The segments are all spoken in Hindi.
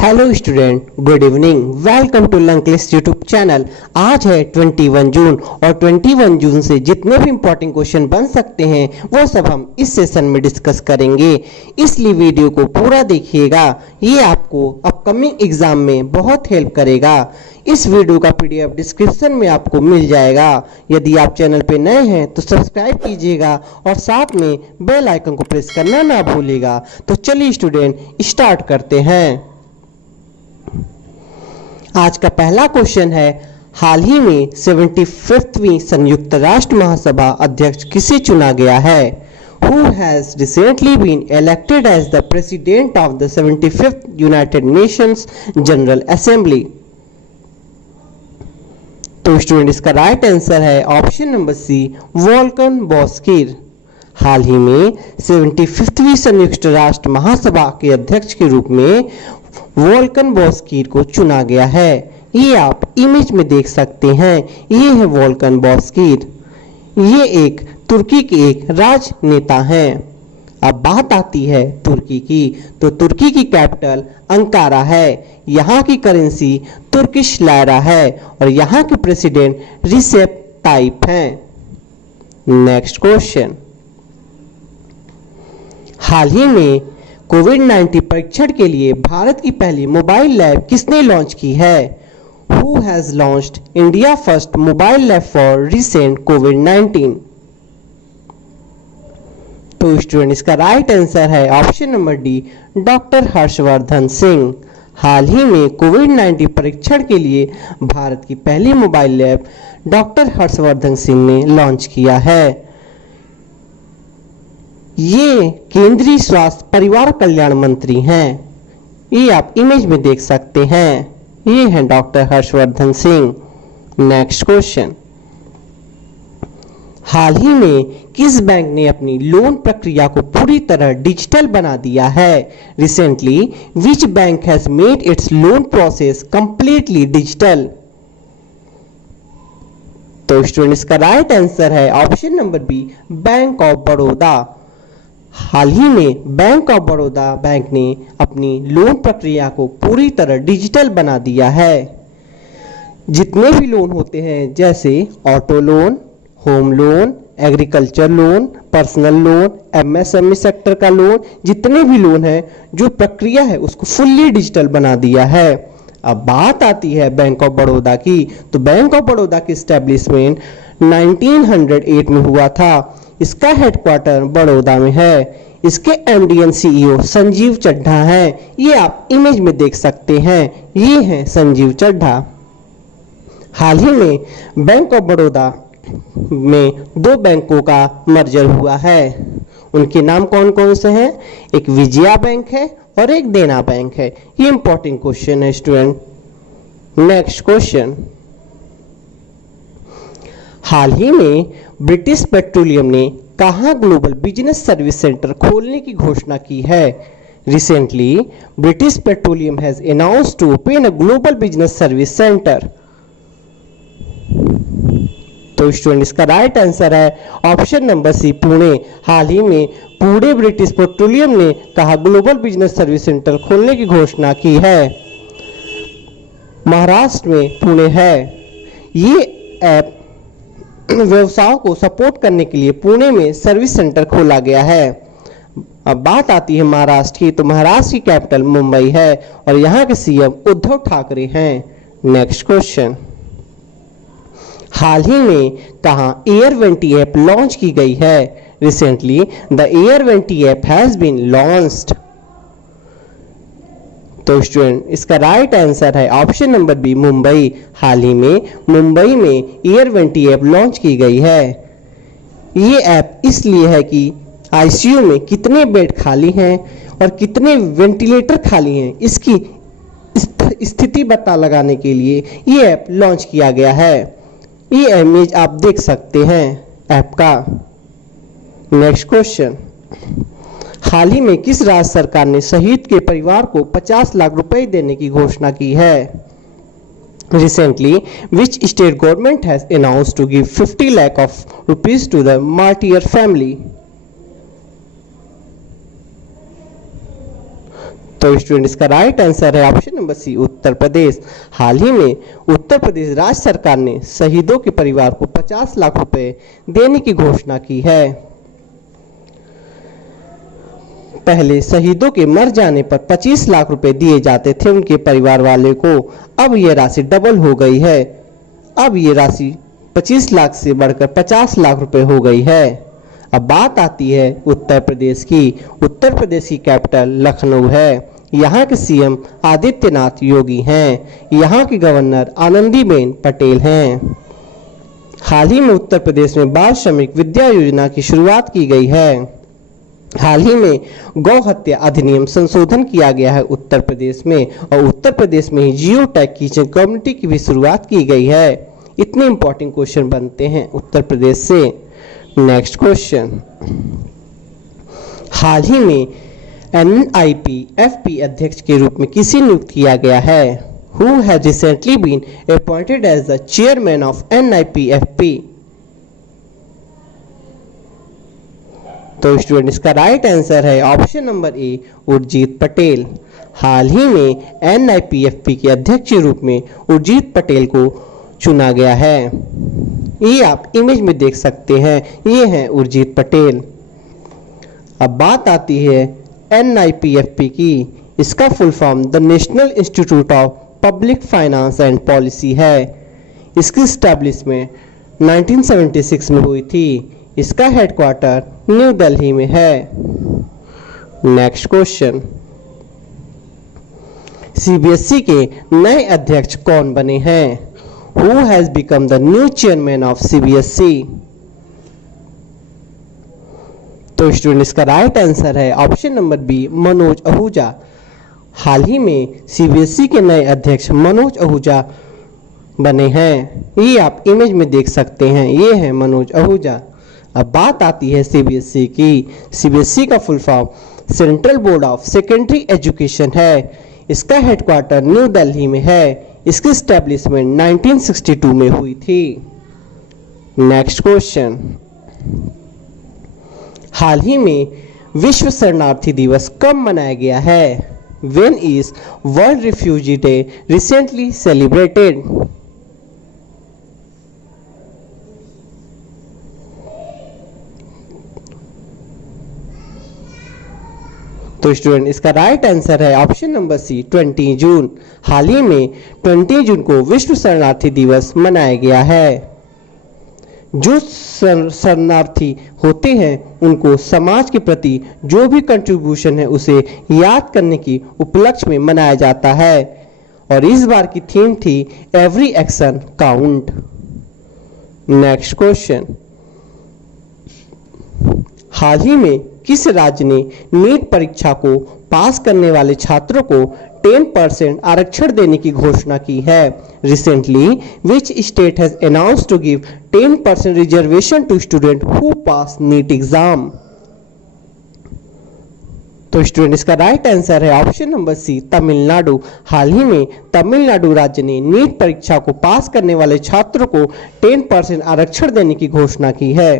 Hello student, good evening. Welcome to लंकलिस यूट्यूब चैनल। आज है 21 जून और 21 जून से जितने भी इंपॉर्टेंट क्वेश्चन बन सकते हैं वो सब हम इस सेशन में डिस्कस करेंगे, इसलिए वीडियो को पूरा देखिएगा। ये आपको अपकमिंग एग्जाम में बहुत हेल्प करेगा। इस वीडियो का पीडीएफ डिस्क्रिप्शन में आपको मिल जाएगा। यदि आप चैनल पे नए हैं तो सब्सक्राइब कीजिएगा और साथ में बेल आइकन को प्रेस करना ना भूलिएगा। तो चलिए स्टूडेंट स्टार्ट करते हैं। आज का पहला क्वेश्चन है, हाल ही में 75वीं संयुक्त राष्ट्र महासभा अध्यक्ष किसे चुना गया है? Who has recently been elected as the president of the 75th United Nations General Assembly? तो स्टूडेंट इसका राइट आंसर है ऑप्शन नंबर सी, वोल्कन बॉस्कीर। हाल ही में 75वीं संयुक्त राष्ट्र महासभा के अध्यक्ष के रूप में वोल्कन बॉस्कीर को चुना गया है। ये आप इमेज में देख सकते हैं, ये है वोल्कन बॉस्कीर। ये एक तुर्की के एक राजनेता हैं। अब बात आती है तुर्की की, तो तुर्की की कैपिटल अंकारा है। यहाँ की करेंसी तुर्किश लायरा है और यहाँ के प्रेसिडेंट रिसेप ताइप हैं। नेक्स्ट क्वेश्चन, हाल ही में कोविड-19 परीक्षण के लिए भारत की पहली मोबाइल लैब किसने लॉन्च की है? Who has launched India first mobile lab for recent COVID-19? तो स्टूडेंट इसका राइट आंसर है option number D, doctor Harshvardhan Singh. हाल ही में कोविड-19 परीक्षण के लिए भारत की पहली mobile lab doctor Harshvardhan Singh ने लॉन्च किया है। ये केंद्रीय स्वास्थ्य परिवार कल्याण मंत्री हैं। ये आप इमेज में देख सकते हैं, ये हैं doctor Harshvardhan Singh. Next question, हाल ही में किस बैंक ने अपनी लोन प्रक्रिया को पूरी तरह डिजिटल बना दिया है? Recently which bank has made its loan process completely digital? तो स्टूडेंट इसका राइट आंसर है option number B, bank of Baroda. हाल ही में बैंक ऑफ बड़ौदा बैंक ने अपनी लोन प्रक्रिया को पूरी तरह डिजिटल बना दिया है। जितने भी लोन होते हैं जैसे auto loan, home loan, agriculture loan, personal loan, MSME sector का लोन, जितने भी लोन है जो प्रक्रिया है उसको फुल्ली डिजिटल बना दिया है। अब बात आती है बैंक ऑफ बड़ौदा की, तो बैंक ऑफ बड़ौदा की एस्टेब्लिशमेंट 1908 में हुआ था। इसका हेडक्वार्टर बड़ौदा में है। इसके MD and CEO Sanjiv Chadha हैं। ये आप इमेज में देख सकते हैं, ये हैं संजीव चड्ढा। हाल ही में बैंक ऑफ बड़ौदा में दो बैंकों का मर्जर हुआ है। उनके नाम कौन कौन से हैं? एक विजया बैंक है और एक देना बैंक है। ये इंपॉर्टेंट क्वेश्चन है स्टूडेंट। नेक्स्ट क्वेश्चन, हाल ही में ब्रिटिश पेट्रोलियम ने कहां ग्लोबल बिजनेस सर्विस सेंटर खोलने की घोषणा की है? Recently British Petroleum has announced to open a global business service centre. तो स्टूडेंट इसका राइट आंसर है ऑप्शन नंबर सी, पुणे। हाल ही में पुणे ब्रिटिश पेट्रोलियम ने कहा ग्लोबल बिजनेस सर्विस सेंटर खोलने की घोषणा की है। महाराष्ट्र में पुणे है। ये ऐप व्यवसायों को सपोर्ट करने के लिए पुणे में सर्विस सेंटर खोला गया है। अब बात आती है महाराष्ट्र की, तो महाराष्ट्र की कैपिटल मुंबई है और यहाँ के सीएम उद्धव ठाकरे हैं। नेक्स्ट क्वेश्चन, हाल ही में कहां एयर20 ऐप लॉन्च की गई है? रिसेंटली द एयर20 ऐप हैज बीन लॉन्च्ड। तो स्टूडेंट इसका राइट आंसर है ऑप्शन नंबर बी, मुंबई। हाल ही में मुंबई में एयर20 ऐप लॉन्च की गई है। ये ऐप इसलिए है कि आईसीयू में कितने बेड खाली हैं और कितने वेंटिलेटर खाली हैं इसकी स्थिति पता लगाने के लिए ये ऐप लॉन्च किया गया है। ये इमेज आप देख सकते हैं ऐप का। नेक्स्ट क्वेश्चन, हाल ही में किस राज्य सरकार ने शहीद के परिवार को 50 लाख रुपए देने की घोषणा की है? Recently which state government has announced to give 50 lakh of rupees to the martyr family? तो स्टूडेंट इसका राइट आंसर है option number C Uttar Pradesh. हाल ही में उत्तर प्रदेश राज्य सरकार ने शहीदों के परिवार को 50 लाख रुपए देने की घोषणा की है। पहले शहीदों के मर जाने पर 25 लाख रुपए दिए जाते थे उनके परिवार वाले को, अब यह राशि डबल हो गई है। अब ये राशि 25 लाख से बढ़कर 50 लाख रुपए हो गई है। अब बात आती है उत्तर प्रदेश की। उत्तर प्रदेश की कैपिटल लखनऊ है। यहाँ के सीएम आदित्यनाथ योगी हैं। यहाँ की गवर्नर आनंदीबेन पटेल हैं। हाल ही में उत्तर प्रदेश में बाल श्रमिक विद्या योजना की शुरुआत की गई है। हाल ही में गौ हत्या अधिनियम संशोधन किया गया है उत्तर प्रदेश में, और उत्तर प्रदेश में ही जियो टैग किचन कम्युनिटी की भी शुरुआत की गई है। इतने इंपॉर्टेंट क्वेश्चन बनते हैं उत्तर प्रदेश से। नेक्स्ट क्वेश्चन, हाल ही में NIPFP अध्यक्ष के रूप में किसे नियुक्त किया गया है? Who has recently been appointed as the chairman of NIPFP? तो स्टूडेंट इसका राइट आंसर है option number A Urjit Patel. हाल ही में NIPFP के अध्यक्ष के रूप में उर्जित पटेल को चुना गया है। ये आप इमेज में देख सकते हैं, ये हैं उर्जित पटेल। अब बात आती है NIPFP की। इसका full form the national institute of public finance and policy है। इसकी स्टैब्लिशमेंट 1976 में हुई थी। इसका हेडक्वार्टर न्यू दिल्ली में है। नेक्स्ट क्वेश्चन, CBSE के नए अध्यक्ष कौन बने हैं? Who has become the new chairman of CBSE? तो स्टूडेंट इसका राइट आंसर है option number B Manoj Ahuja. हाल ही में CBSE के नए अध्यक्ष मनोज आहूजा बने हैं। ये आप इमेज में देख सकते हैं, ये है मनोज आहूजा। अब बात आती है CBSE की। CBSE का full form central board of secondary education है। इसका हेडक्वार्टर न्यू दिल्ली में है। इसकी स्टैब्लिशमेंट 1962 में हुई थी। नेक्स्ट क्वेश्चन, हाल ही में विश्व शरणार्थी दिवस कब मनाया गया है? When is World Refugee Day recently celebrated? तो स्टूडेंट इसका राइट आंसर है ऑप्शन नंबर सी 20 जून। हाल ही में 20 जून को विश्व शरणार्थी दिवस मनाया गया है। जो शरणार्थी होते हैं उनको समाज के प्रति जो भी कंट्रीब्यूशन है उसे याद करने की उपलक्ष्य में मनाया जाता है। और इस बार की थीम थी every action count. Next question, हाल ही में किस राज्य ने नीट परीक्षा को पास करने वाले छात्रों को 10% आरक्षण देने की घोषणा की है? Recently which state has announced to give 10% reservation to student who pass NEET exam? तो स्टूडेंट इसका राइट आंसर है ऑप्शन नंबर सी तमिलनाडु। हाल ही में तमिलनाडु राज्य ने नीट परीक्षा को पास करने वाले छात्रों को 10% आरक्षण देने की घोषणा की है।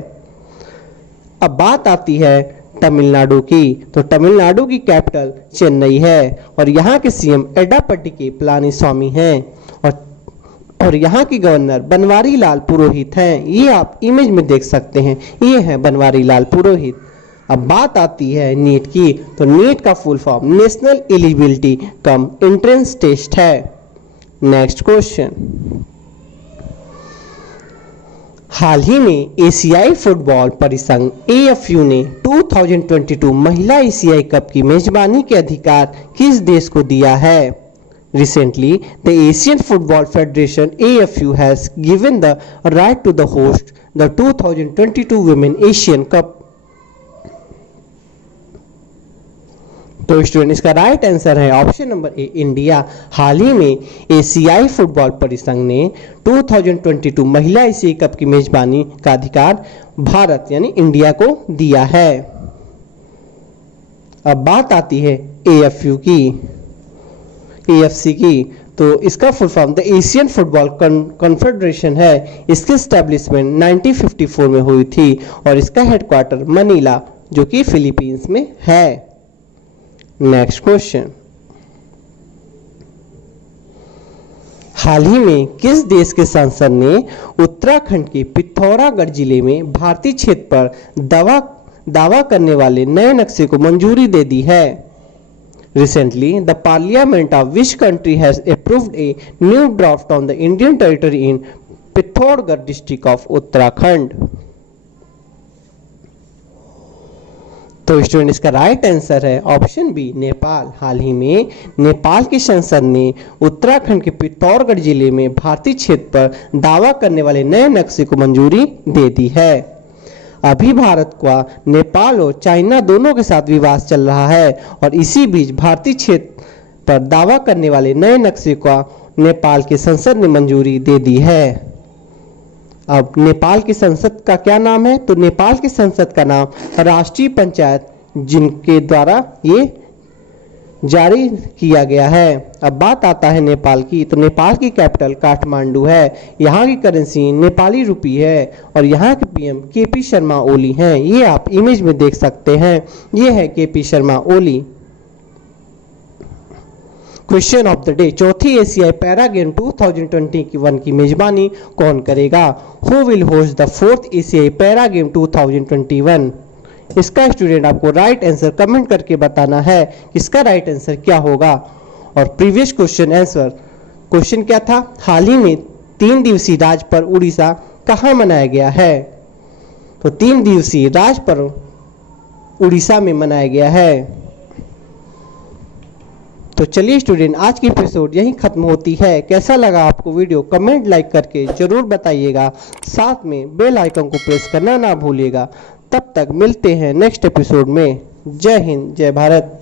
अब बात आती है तमिलनाडु की। तो तमिलनाडु की कैपिटल चेन्नई है और यहाँ के सीएम एडापट्टी के पलानीस्वामी हैं और यहाँ की गवर्नर बनवारी लाल पुरोहित हैं। ये आप इमेज में देख सकते हैं, ये हैं बनवारी लाल पुरोहित। अब बात आती है नीट की। तो नीट का full form national eligibility cum entrance test है। नेक्स्ट क्वेश्चन, हाल ही में एशियाई फुटबॉल परिसंघ AFU ने 2022 महिला एशियाई कप की मेजबानी के अधिकार किस देश को दिया है? Recently, the Asian Football Federation AFU has given the right to the host the 2022 Women Asian Cup. तो स्टूडेंट इसका राइट आंसर है ऑप्शन नंबर ए इंडिया। हाल ही में एशियाई फुटबॉल परिसंघ ने 2022 महिला एशियाई कप की मेजबानी का अधिकार भारत यानी इंडिया को दिया है। अब बात आती है AFU की, AFC की। तो इसका full form the Asian football confederation है। इसकी स्टैब्लिशमेंट 1954 में हुई थी और इसका हेडक्वार्टर मनीला जो कि फिलीपींस में है। नेक्स्ट क्वेश्चन, हाल ही में किस देश के सांसद ने उत्तराखंड के पिथौरागढ़ जिले में भारतीय क्षेत्र पर दावा करने वाले नए नक्शे को मंजूरी दे दी है? Recently, the parliament of which country has approved a new draft on the Indian territory in Pithoragarh district of Uttarakhand? तो स्टूडेंट इसका राइट आंसर है ऑप्शन बी नेपाल। हाल ही में नेपाल की संसद ने उत्तराखंड के पिथौरागढ़ जिले में भारतीय क्षेत्र पर दावा करने वाले नए नक्शे को मंजूरी दे दी है। अभी भारत का नेपाल और चाइना दोनों के साथ विवाद चल रहा है और इसी बीच भारतीय क्षेत्र पर दावा करने वाले नए नक्शे का नेपाल की संसद ने मंजूरी दे दी है। अब नेपाल की संसद का क्या नाम है? तो नेपाल की संसद का नाम राष्ट्रीय पंचायत जिनके द्वारा ये जारी किया गया है। अब बात आता है नेपाल की, तो नेपाल की कैपिटल काठमांडू है। यहाँ की करेंसी नेपाली रुपी है और यहाँ के पीएम केपी शर्मा ओली हैं। ये आप इमेज में देख सकते हैं, ये है KP Sharma Oli. Question of the day, चौथी एशियाई पैरा गेम 2021 की मेजबानी कौन करेगा? Who will host the fourth एशियाई पैरा गेम 2021? इसका स्टूडेंट आपको राइट आंसर कमेंट करके बताना है इसका राइट आंसर क्या होगा। और प्रीवियस क्वेश्चन आंसर, क्वेश्चन क्या था? हाल ही में 3 दिवसीय राज पर्व उड़ीसा कहाँ मनाया गया है? तो 3 दिवसीय राज पर्व उड़ीसा में मनाया गया है। तो चलिए स्टूडेंट, आज की एपिसोड यहीं खत्म होती है। कैसा लगा आपको वीडियो कमेंट लाइक करके जरूर बताइएगा। साथ में बेल आइकन को प्रेस करना ना भूलिएगा। तब तक मिलते हैं नेक्स्ट एपिसोड में। जय हिंद, जय भारत।